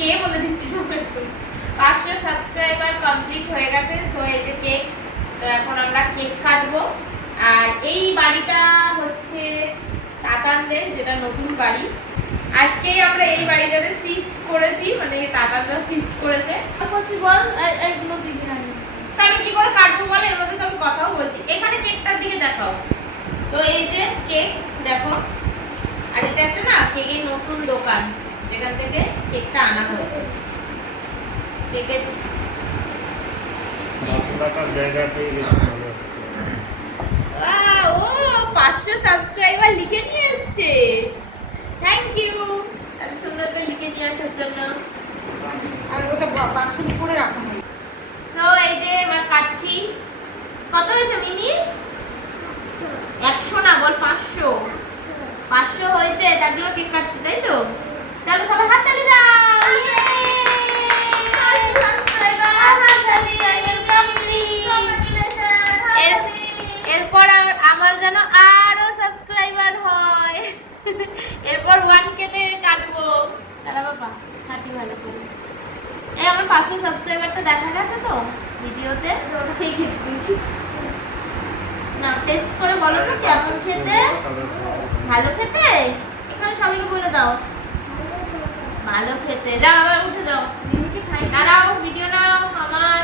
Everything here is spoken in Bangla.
কে বলে দিচ্ছি 500 সাবস্ক্রাইবার কমপ্লিট হয়ে গেছে। সো এই যে কেক, তো এখন আমরা কেক কাটবো। আর এই বাড়িটা হচ্ছে তাতানদের, যেটা নতুন বাড়ি। আজকেই আমরা এই বাড়িটাতে শিফট করেছি, মানে তাতানরা শিফট করেছে। করছি বল, এইগুলো দিবি না। তা আমি কি করে কাটবো বলে, এর মধ্যে তো আমি কথাও বলছি। এখানে কেকটার দিকে দেখাও। তো এই যে কেক দেখো, আর এটা একটা না কেকের নতুন দোকান, যেখান থেকে কেকটা আনা হয়েছে। কেকের জায়গা পেয়ে গেছে। ও 500 সাবস্ক্রাইবার লিখে নিয়ে এসেছে। থ্যাংক ইউ এত সুন্দর করে লিখে নিয়ে আসার জন্য। আর ওটা বাক্সের উপরে রাখা হয়। তো এই যে এবার কাটছি। কত হয়েছে মিনি? 100 না, বল 500। 500 হয়েছে, তার জন্য কেক কাটছি, তাই তো? চলো সবাই হাত তালি দাও। এরপর আমার যেন আরো সাবস্ক্রাইবার হয়। এরপর 1K তে কাটবো। দাঁড়া বাবা, হাঁটি ভালো করে। এই আমার 500 সাবস্ক্রাইবারটা দেখা গেছে তো ভিডিওতে? ওটা খেয়ে খেতে দিয়েছি। না, টেস্ট করে বলো তো কেমন খেতে। ভালো খেতে? এখানে সবাইকে বলে দাও ভালো খেতে। যাও আবার উঠে যাও, মিমিকে খাই। দাঁড়াও, ভিডিও নাও আমার।